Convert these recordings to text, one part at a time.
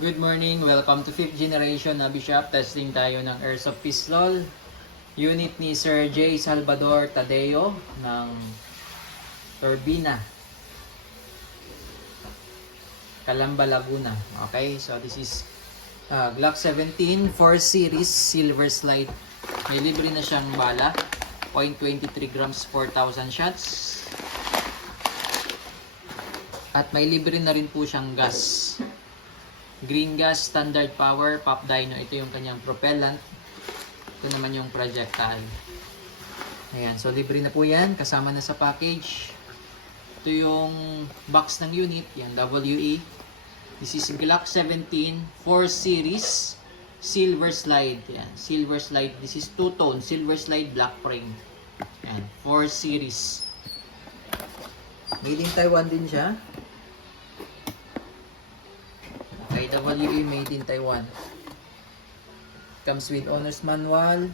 Good morning, welcome to 5th generation Nabi Shop. Testing tayo ng airsoft pistol. Unit ni Sir J. Salvador Tadeo ng Turbina, Calamba, Laguna. Okay, so this is Glock 17 4 Series Silver Slide. May libre na siyang bala, 0.23 grams, 4,000 shots. At may libre na rin po siyang gas. Green gas, standard power, pop dyno. Ito yung kanyang propellant. Ito naman yung projectile. Ayan, so libre na po yan. Kasama na sa package. Ito yung box ng unit. Yan, WE. This is Glock 17 4 Series Silver Slide. Yan, Silver Slide. This is two-tone. Silver Slide, black frame. Yan, 4 Series. Made in Taiwan din siya. WE, made in Taiwan. Comes with owner's manual.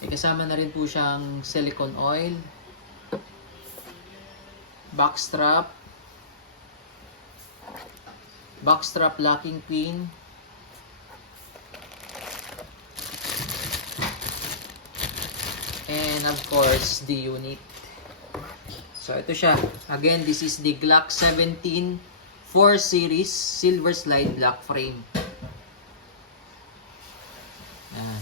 May kasama na rin po siyang silicone oil, backstrap locking pin, and of course the unit. So ito siya. Again, this is the Glock 17 4 Series Silver Slide black frame. Yan.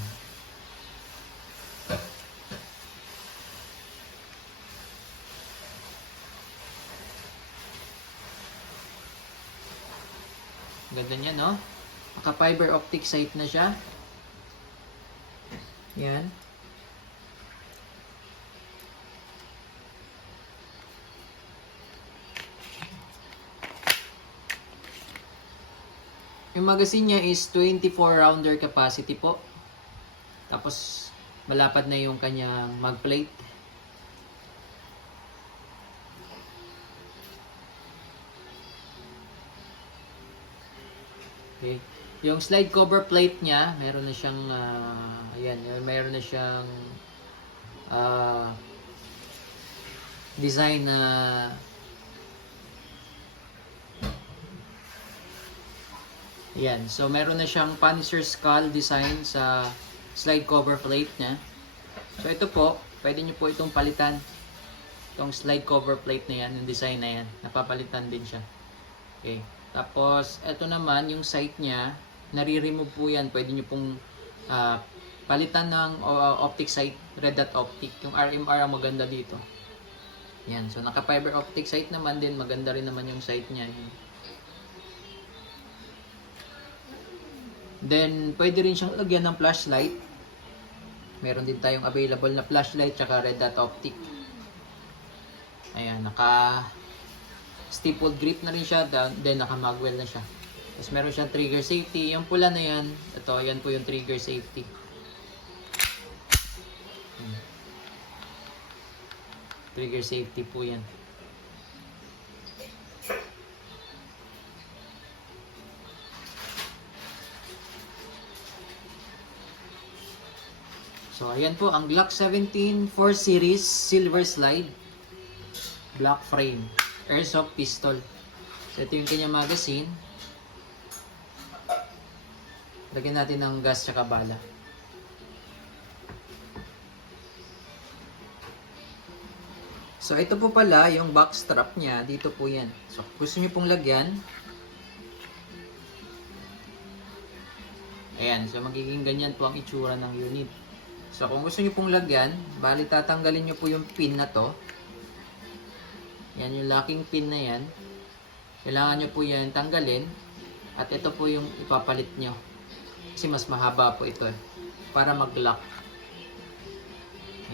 Ganda niya, no? Naka fiber optic sight na siya. Yan. Yung magazine niya is 24 rounder capacity po. Tapos malapad na yung kanyang mag plate. Okay. Yung slide cover plate niya, meron na siyang ayan, meron na siyang design na yan. So, meron na siyang Punisher skull design sa slide cover plate niya. So, ito po, pwede nyo po itong palitan. Itong slide cover plate na yan, yung design na yan. Napapalitan din siya. Okay. Tapos, ito naman, yung sight niya, nare-remove po yan. Pwede nyo pong palitan ng optic sight, red dot optic. Yung RMR ang maganda dito. Yan. So, naka-fiber optic sight naman din. Maganda rin naman yung sight niya. Then, pwede rin siyang lagyan ng flashlight. Meron din tayong available na flashlight tsaka red dot optic. Ayan, naka stapled grip na rin siya, then naka magwell na siya. Tapos meron siyang trigger safety. Yung pula na yan, ito, yan po yung trigger safety. Trigger safety po yan. So, ayan po, ang Glock 17 4 Series Silver Slide black frame airsoft pistol. So, ito yung kanyang magazine. Lagyan natin ng gas tsaka bala. So, ito po pala yung back strap niya. Dito po yan. So, gusto nyo pong lagyan. Ayan. So, magiging ganyan po ang itsura ng unit. So, kung gusto nyo pong lagyan, bali tatanggalin nyo po yung pin na to. Yan yung locking pin na yan. Kailangan nyo po yan tanggalin. At ito po yung ipapalit nyo. Kasi mas mahaba po ito para mag-lock.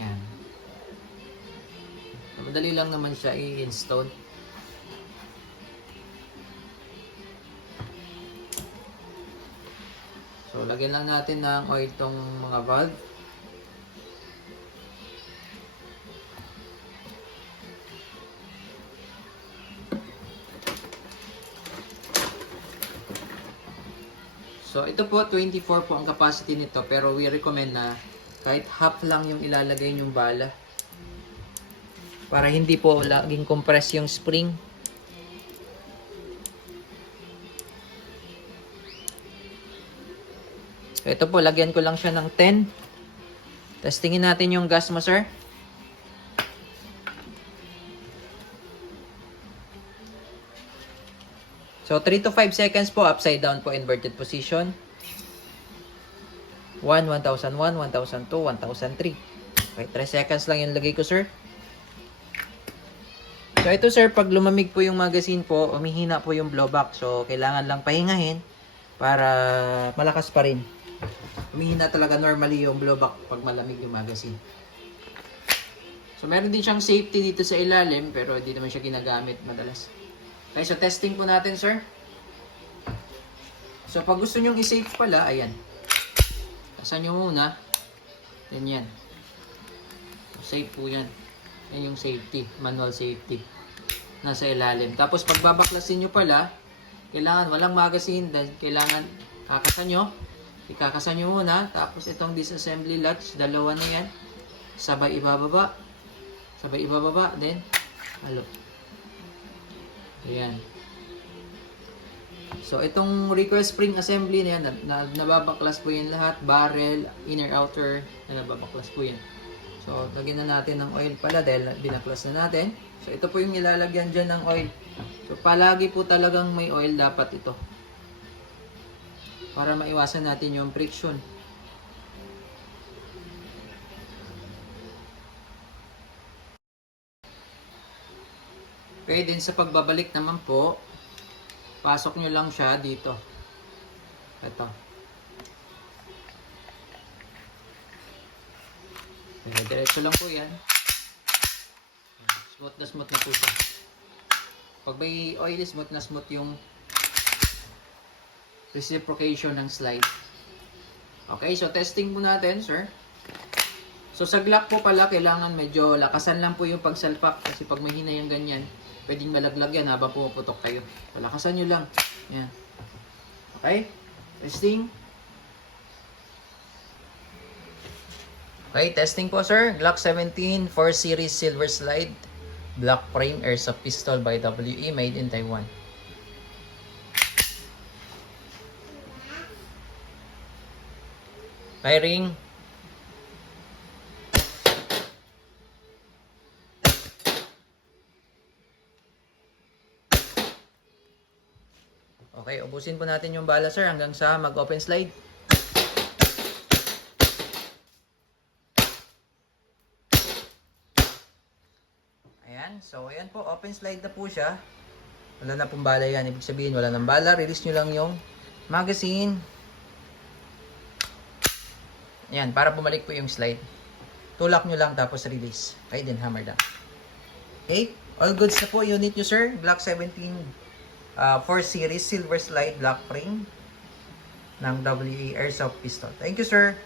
Yan. So, madali lang naman siya i-install. So, lagyan lang natin ng oil itong mga valve. So, ito po, 24 po ang capacity nito. Pero we recommend na kahit half lang yung ilalagay yung bala. Para hindi po laging compress yung spring. So, ito po, lagyan ko lang siya ng 10. Testingin natin yung gas mo, sir. So, 3 to 5 seconds po, upside down po, inverted position. 1, 1001, 1002, 1003. Okay, 3 seconds lang yung lagay ko, sir. So, ito, sir, pag lumamig po yung magazine po, umihina po yung blowback. So, kailangan lang pahingahin para malakas pa rin. Umihina talaga normally yung blowback pag malamig yung magazine. So, meron din siyang safety dito sa ilalim, pero hindi naman siya ginagamit madalas. Okay, so testing po natin, sir. So, pag gusto nyong i-safe pala, ayan. Kasan nyo muna. Yan. Safe po yan. Yan yung safety, manual safety. Nasa ilalim. Tapos, pag babaklasin nyo pala, kailangan walang magazine. Dahil kailangan kakasan nyo. Ikakasan nyo muna. Tapos, itong disassembly latch, dalawa na yan. Sabay ibababa. Then, halo. Ayan. So, itong recoil spring assembly na yan, nababaklas po yan lahat. Barrel, inner, outer, nababaklas po yan. So, lagyan na natin ng oil pala dahil binaklas na natin. So, ito po yung ilalagyan dyan ng oil. So, palagi po talagang may oil dapat ito. Para maiwasan natin yung friction. Okay, din sa pagbabalik naman po, pasok nyo lang siya dito. Ito. Okay, diretso lang po yan. Smooth na po siya. Pag may oil, smooth na smooth yung reciprocation ng slide. Okay, so testing po natin, sir. So sa Glock po pala, kailangan medyo lakasan lang po yung pagsalpak kasi pag mahina yung ganyan, pwedeng malaglag yan habang pumaputok kayo. So, lakasan nyo lang. Yan. Okay? Testing. Okay, testing po, sir. Glock 17 4 Series Silver Slide. Black frame airsoft pistol by WE, made in Taiwan. Firing. Okay, ubusin po natin yung bala, sir, hanggang sa mag-open slide. Ayan, so ayan po, open slide na po siya. Wala na pong bala yan, ibig sabihin wala nang bala. Release nyo lang yung magazine. Ayan, para bumalik po yung slide. Tulak nyo lang tapos release. Okay, then hammer down. Okay, all goods na po unit nyo, sir. Glock 17 4 Series Silver Slide Black Frame ng WE Airsoft Pistol. Thank you, sir.